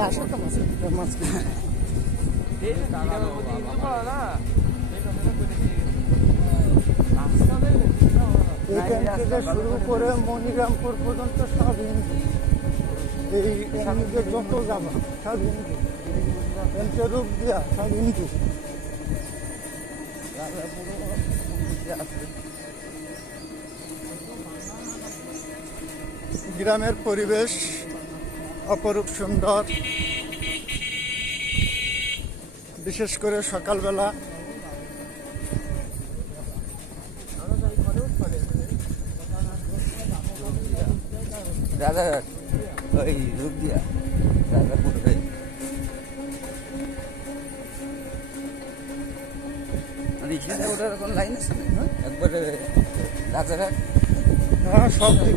আসে তো মাছ মাছ এখান থেকে শুরু করে মনিরামপুর পর্যন্ত সব হিন্দু এই এখানে যত যাব সব হিন্দু রূপ দিয়া সব হিন্দু গ্রামের পরিবেশ অপরূপ সুন্দর। বিশেষ করে সকালবেলা। দাদা ওই রূপ দিয়া দাদা পড়বে রিক্সাতে ওটার কোন লাইন আছে না একবারে রাজারহাট? হ্যাঁ সব দিক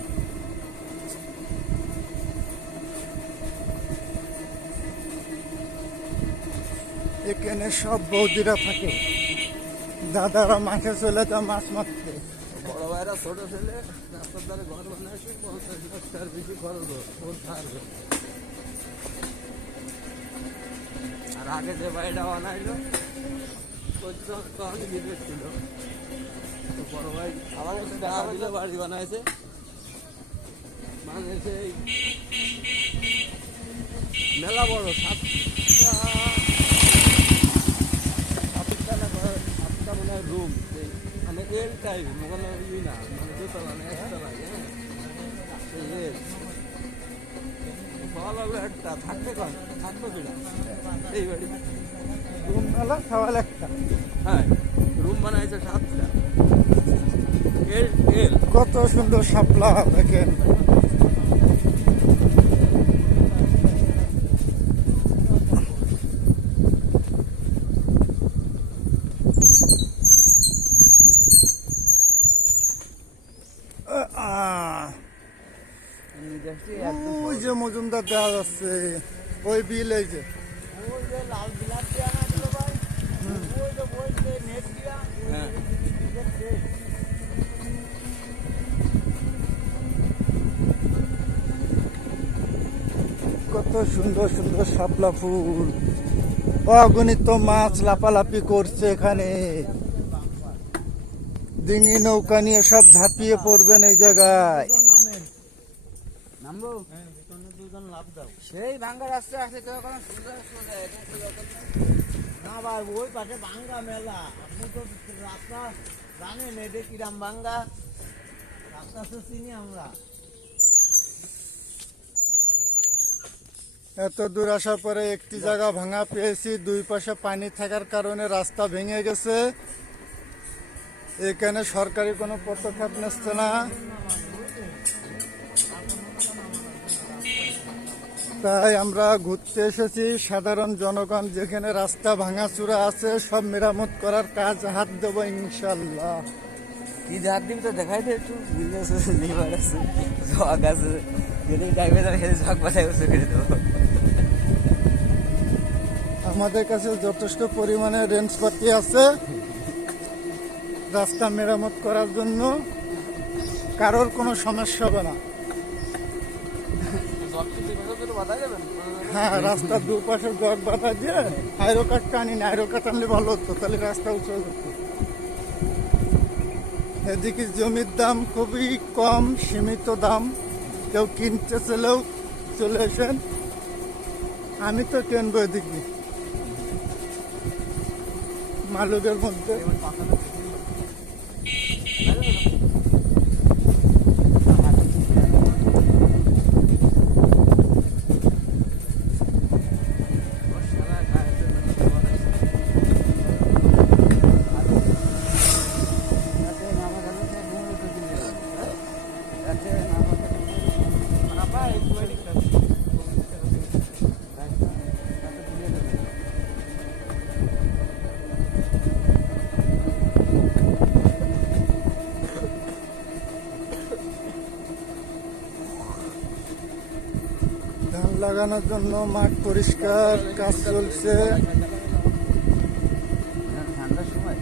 এখানে সব বৌদিরা থাকে। দাদারা মাঠে চলে তো মাছ মারতে। বড় ভাইরা ছোট ছেলে, রাস্তার ধারে ঘর বানাইছে পঞ্চাশ বেশি খরচ আর আগে যে বাড়িটা বানাইলো তখন ছিল। তো বড় ভাই আমার দিল, বাড়ি বানাইছে। মানে সেই মেলা বড়, সাতটা না কয়- সাতটা মনে হয় রুম এল টাইপ মানে ই না মানে দোতলা না একতলা হ্যাঁ সেই ভালো একটা থাকতে কন থাকতো কিনা এই বাড়ি রুম মেলা সওয়াল একটা হ্যাঁ রুম বানাইছে সাতটা এর এর কত সুন্দর সাপলা দেখেন। ওই যে মজুমদার দেওয়া যাচ্ছে ওই বিল এই যে। হ্যাঁ। কত সুন্দর সুন্দর শাপলা ফুল। অগণিত মাছ লাপালাপি করছে এখানে। ডিঙি নৌকা নিয়ে সব ঝাঁপিয়ে পড়বেন এই জায়গায়। নামবো? সেই ভাঙ্গা রাস্তা আছে না ভাই ওই পাশে ভাঙ্গা মেলা। আপনি তো রাস্তা জানেন এটা কিরাম ভাঙ্গা। রাস্তা তো চিনি আমরা। এত দূর আসার পরে একটি জায়গা ভাঙা পেয়েছি দুই পাশে পানি থাকার কারণে রাস্তা ভেঙে গেছে। এখানে সরকারি কোনো পদক্ষেপ নিচ্ছে না। তাই আমরা ঘুরতে এসেছি। সাধারণ জনগণ যেখানে রাস্তা ভাঙাচুরা আছে সব মেরামত করার কাজ হাত দেবো ইনশাল্লাহ কি হাত দিবি তো দেখাই দে একটু। লিভার আছে আছে যদি দেবো। আমাদের কাছে যথেষ্ট পরিমাণে রেঞ্জপাতি আছে। রাস্তা মেরামত করার জন্য কারোর কোনো সমস্যা হবে না জগ কি লিভার করে বাধা যাবেন হ্যাঁ রাস্তার দুপাশে জগ বাধা দিয়ে হাইরো কাঠ টানি না হাইরো কাঠ আনলে ভালো হতো, তাহলে রাস্তা উঁচু হতো এদিকে জমির দাম খুবই কম, সীমিত দাম। কেউ কিনতে চলেও চলে আসেন। আমি তো কিনবো এদিকে। মালুকের মধ্যে। লাগানোর জন্য মাঠ পরিষ্কার কাজ চলছে। ঠান্ডার সময়?